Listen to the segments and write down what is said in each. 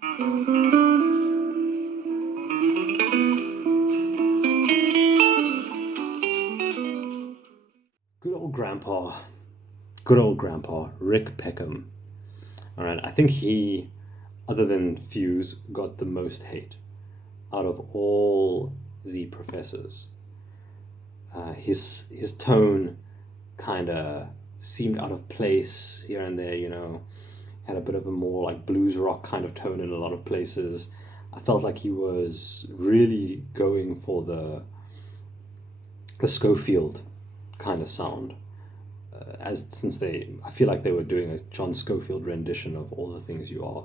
Good old grandpa, Rick Peckham. All right, I think he, other than Fuse, got the most hate out of all the professors. His tone kind of seemed out of place here and there, you know. Had a bit of a more like blues rock kind of tone in a lot of places. I felt like he was really going for the Schofield kind of sound. I feel like they were doing a John Schofield rendition of All the Things You Are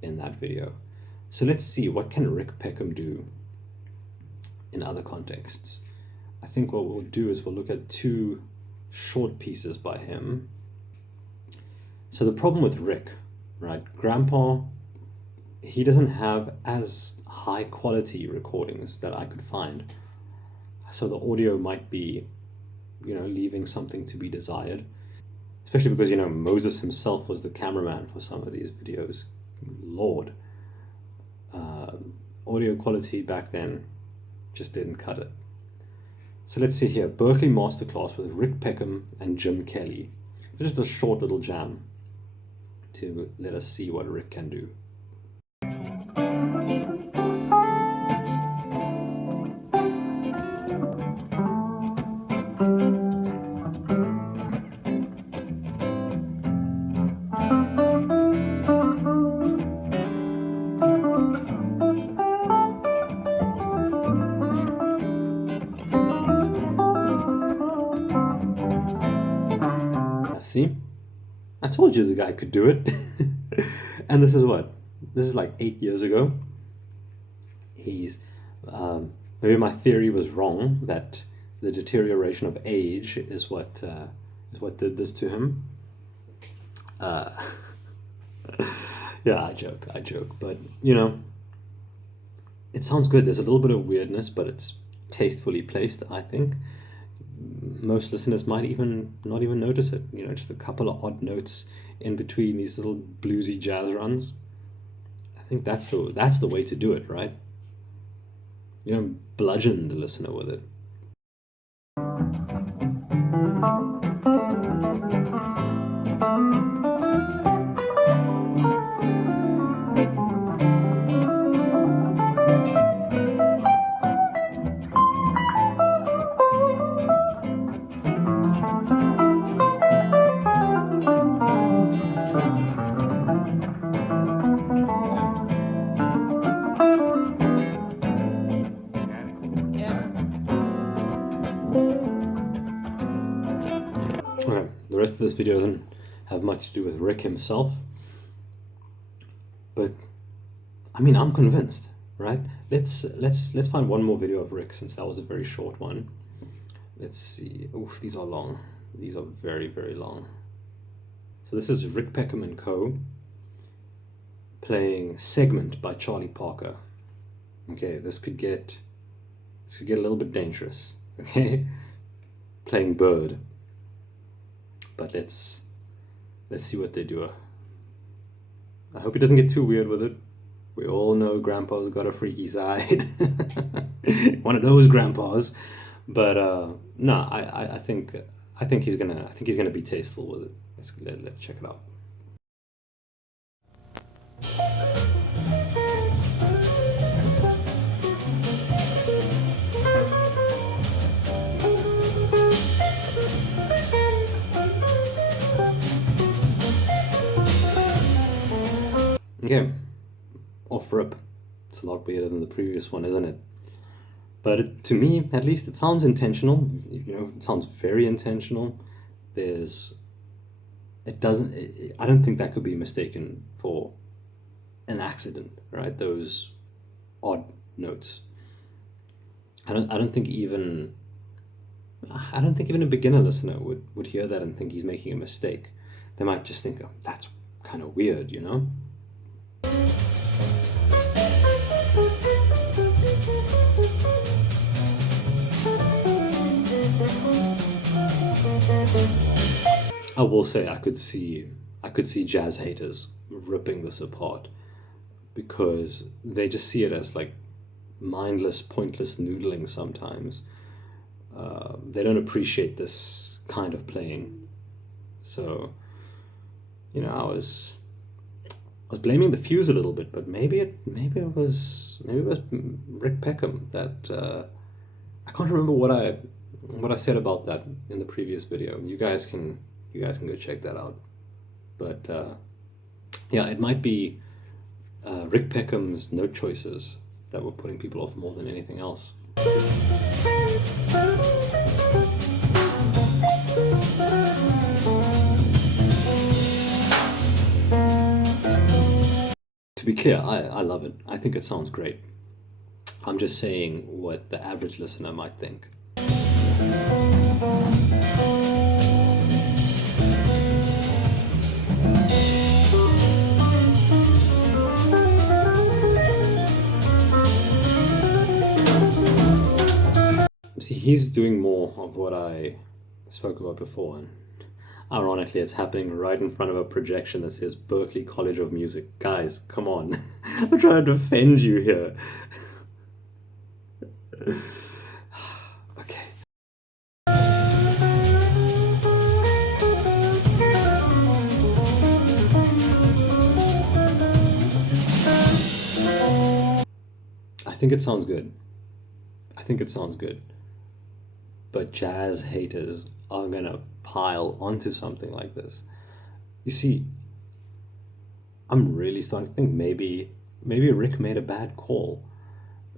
in that video. So let's see, what can Rick Peckham do in other contexts? I think what we'll do is we'll look at two short pieces by him. So the problem with Rick, right? Grandpa, he doesn't have as high quality recordings that I could find. So the audio might be, you know, leaving something to be desired. Especially because, you know, Moses himself was the cameraman for some of these videos. Lord. Audio quality back then just didn't cut it. So let's see here. Berklee Masterclass with Rick Peckham and Jim Kelly. It's just a short little jam to let us see what Rick can do. See? I told you the guy could do it. And this is what? This is like 8 years ago. Maybe my theory was wrong, that the deterioration of age is what did this to him. Yeah, I joke, but you know, it sounds good. There's a little bit of weirdness, but it's tastefully placed, I think. Most listeners might even not even notice it. You know, just a couple of odd notes in between these little bluesy jazz runs. I think that's the way to do it, right? You know, bludgeon the listener with it. Okay, the rest of this video doesn't have much to do with Rick himself, but I mean, I'm convinced, right? Let's find one more video of Rick, since that was a very short one. Let's see. Oof, these are long. These are very, very long. So this is Rick Peckham and Co. playing Segment by Charlie Parker. Okay, this could get a little bit dangerous. Okay, playing Bird. But let's see what they do. I hope he doesn't get too weird with it. We all know Grandpa's got a freaky side. One of those grandpas. But no, I think he's gonna be tasteful with it. Let's check it out. Okay, off rip. It's a lot weirder than the previous one, isn't it? But to me, at least, it sounds intentional. You know, it sounds very intentional. I don't think that could be mistaken for an accident, right? Those odd notes. I don't think even a beginner listener would hear that and think he's making a mistake. They might just think, oh, that's kind of weird, you know? I will say I could see jazz haters ripping this apart, because they just see it as like mindless, pointless noodling sometimes. They don't appreciate this kind of playing. So, I was blaming the fuse a little bit, but maybe it was Rick Peckham that I can't remember what I said about that in the previous video. You guys can go check that out. But yeah, it might be Rick Peckham's note choices that were putting people off more than anything else. To be clear, I love it. I think it sounds great. I'm just saying what the average listener might think. See, he's doing more of what I spoke about before, and ironically, it's happening right in front of a projection that says Berklee College of Music. Guys, come on. I'm trying to defend you here. Okay. I think it sounds good. But jazz haters are gonna pile onto something like this. You see, I'm really starting to think maybe Rick made a bad call.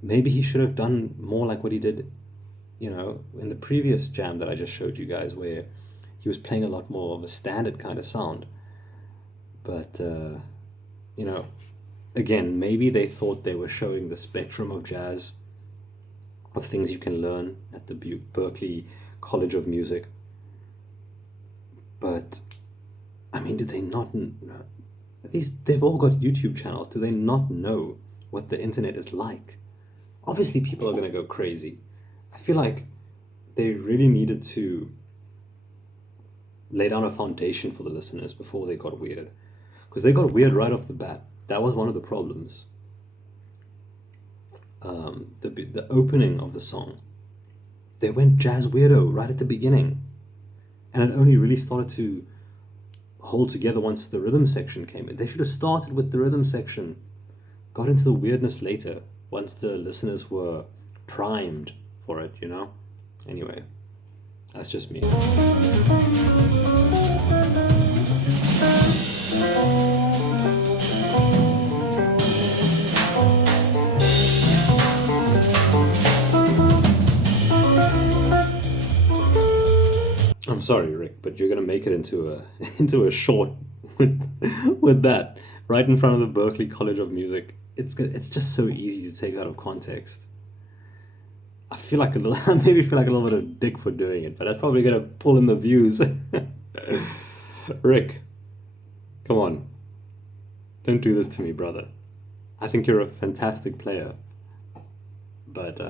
Maybe he should have done more like what he did, in the previous jam that I just showed you guys, where he was playing a lot more of a standard kind of sound. But, again, maybe they thought they were showing the spectrum of jazz, of things you can learn at the Berklee College of Music. But, I mean, did they not... They've all got YouTube channels. Do they not know what the internet is like? Obviously, people are going to go crazy. I feel like they really needed to lay down a foundation for the listeners before they got weird. Because they got weird right off the bat. That was one of the problems. The opening of the song, they went jazz weirdo right at the beginning. And it only really started to hold together once the rhythm section came in. They should have started with the rhythm section, got into the weirdness later, once the listeners were primed for it, Anyway, that's just me. I'm sorry, Rick, but you're gonna make it into a short with that right in front of the Berklee College of Music. It's just so easy to take out of context. I maybe feel like a little bit of a dick for doing it, but that's probably gonna pull in the views. Rick, come on, don't do this to me, brother. I think you're a fantastic player, but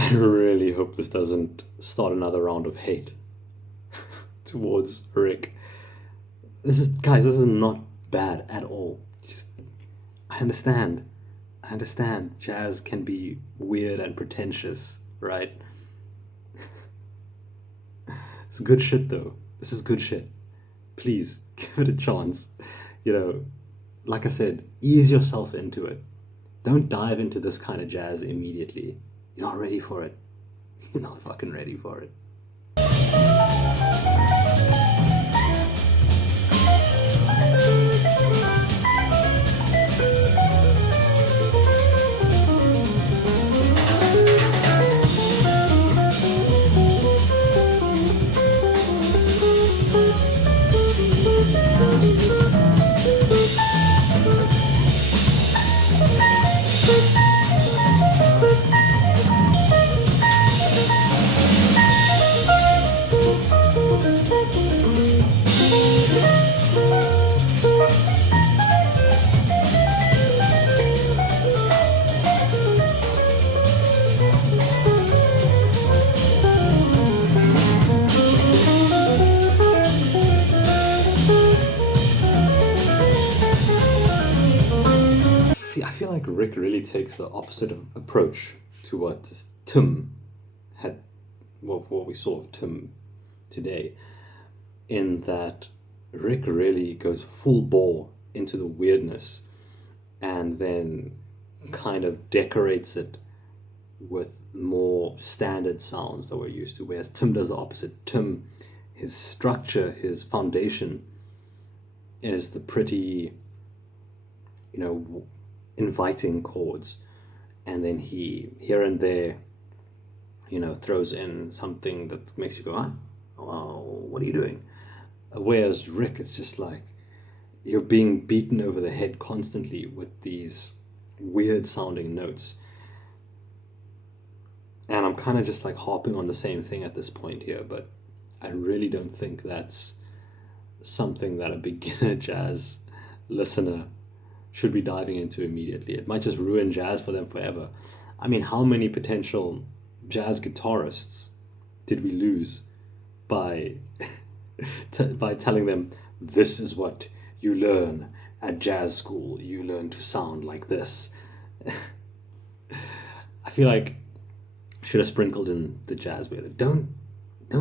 I really hope this doesn't start another round of hate towards Rick. Guys, this is not bad at all. I understand jazz can be weird and pretentious, right? It's good shit though. This is good shit. Please give it a chance. Like I said, ease yourself into it. Don't dive into this kind of jazz immediately. You're not ready for it. You're not fucking ready for it. Rick really takes the opposite approach to what Tim had, well, what we saw of Tim today, in that Rick really goes full bore into the weirdness and then kind of decorates it with more standard sounds that we're used to, whereas Tim does the opposite. Tim, his structure, his foundation is the pretty, inviting chords, and then he here and there, throws in something that makes you go, ah, well, what are you doing? Whereas Rick, it's just like you're being beaten over the head constantly with these weird sounding notes. And I'm kind of just like harping on the same thing at this point here, but I really don't think that's something that a beginner jazz listener should be diving into immediately. It might just ruin jazz for them forever. I mean, how many potential jazz guitarists did we lose by by telling them, this is what you learn at jazz school, you learn to sound like this? I feel like I should have sprinkled in the jazz weird. Don't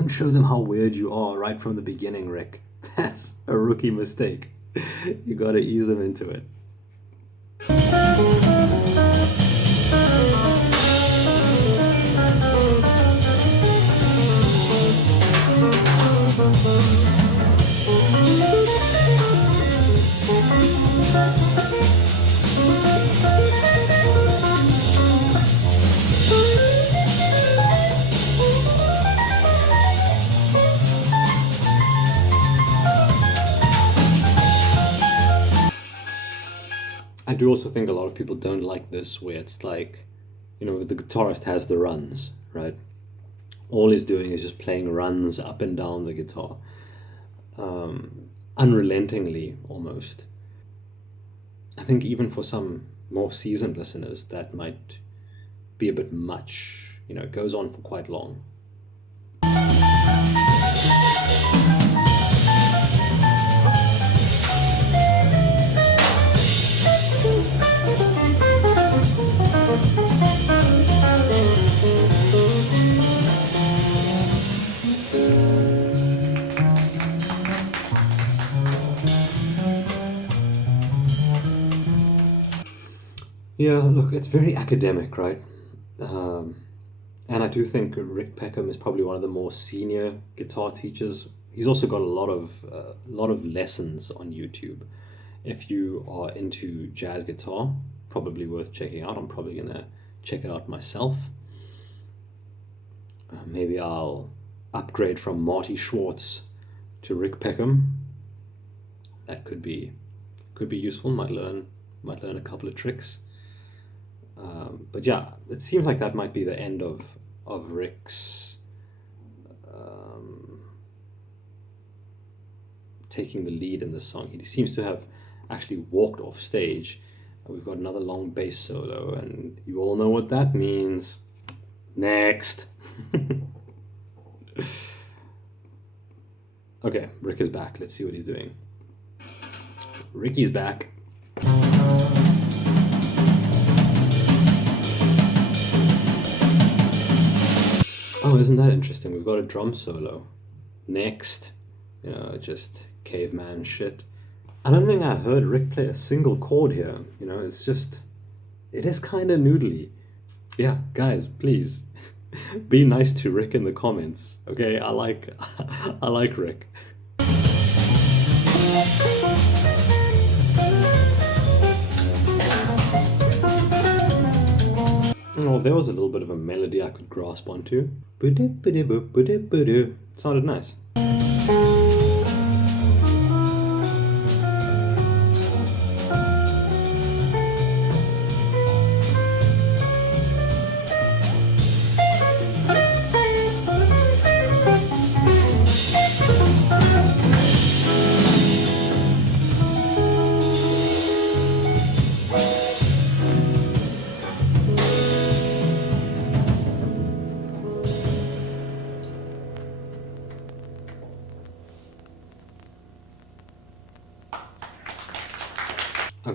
show them how weird you are right from the beginning, Rick. That's a rookie mistake. You gotta ease them into it. I do also think a lot of people don't like this, where it's like, the guitarist has the runs, right? All he's doing is just playing runs up and down the guitar, unrelentingly almost. I think even for some more seasoned listeners, that might be a bit much. It goes on for quite long. Yeah, look, it's very academic, right? And I do think Rick Peckham is probably one of the more senior guitar teachers. He's also got a lot of lessons on YouTube. If you are into jazz guitar, probably worth checking out. I'm probably gonna check it out myself. Maybe I'll upgrade from Marty Schwartz to Rick Peckham. That could be useful. Might learn a couple of tricks. But yeah, it seems like that might be the end of Rick's taking the lead in this song. He seems to have actually walked off stage. We've got another long bass solo, and you all know what that means. Next. Okay, Rick is back. Let's see what he's doing. Ricky's back. Oh, isn't that interesting? We've got a drum solo. Next. Just caveman shit. I don't think I heard Rick play a single chord here. It's just, it is kind of noodly. Yeah, guys, please be nice to Rick in the comments. Okay, I like Rick. Oh, there was a little bit of a melody I could grasp onto. It sounded nice.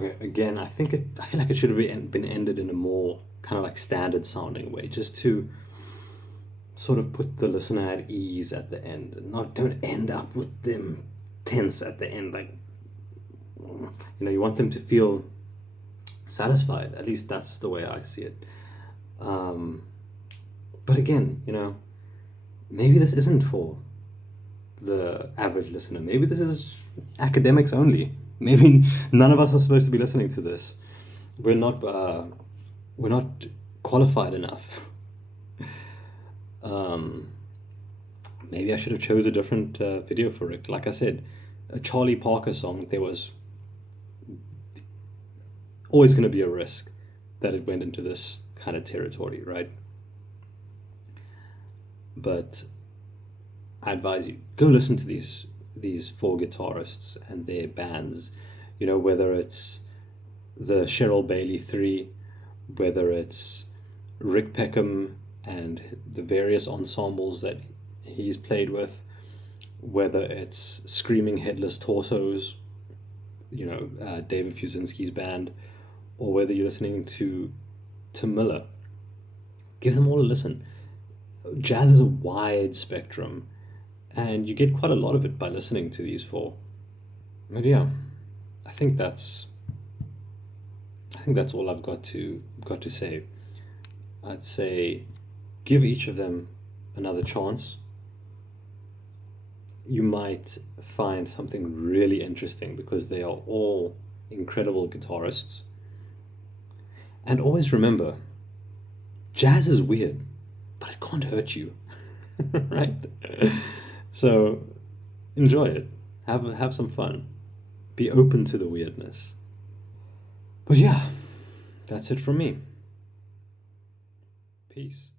Okay, again, I feel like it should have been ended in a more kind of like standard sounding way, just to sort of put the listener at ease at the end. Not don't end up with them tense at the end. Like, you want them to feel satisfied. At least that's the way I see it. Um, but again, maybe this isn't for the average listener. Maybe this is academics only. Maybe none of us are supposed to be listening to this. We're not. We're not qualified enough. Um, Maybe I should have chose a different video for it. Like I said, a Charlie Parker song. There was always going to be a risk that it went into this kind of territory, right? But I advise you go listen to these four guitarists and their bands. Whether it's the Cheryl Bailey Three, whether it's Rick Peckham and the various ensembles that he's played with, whether it's Screaming Headless Torsos, David Fusinski's band, or whether you're listening to Miller. Give them all a listen. Jazz is a wide spectrum, and you get quite a lot of it by listening to these four. But yeah, I think that's all I've got to say. I'd say give each of them another chance. You might find something really interesting because they are all incredible guitarists. And always remember, jazz is weird, but it can't hurt you, right? So enjoy it. Have some fun. Be open to the weirdness. But yeah, that's it from me. Peace.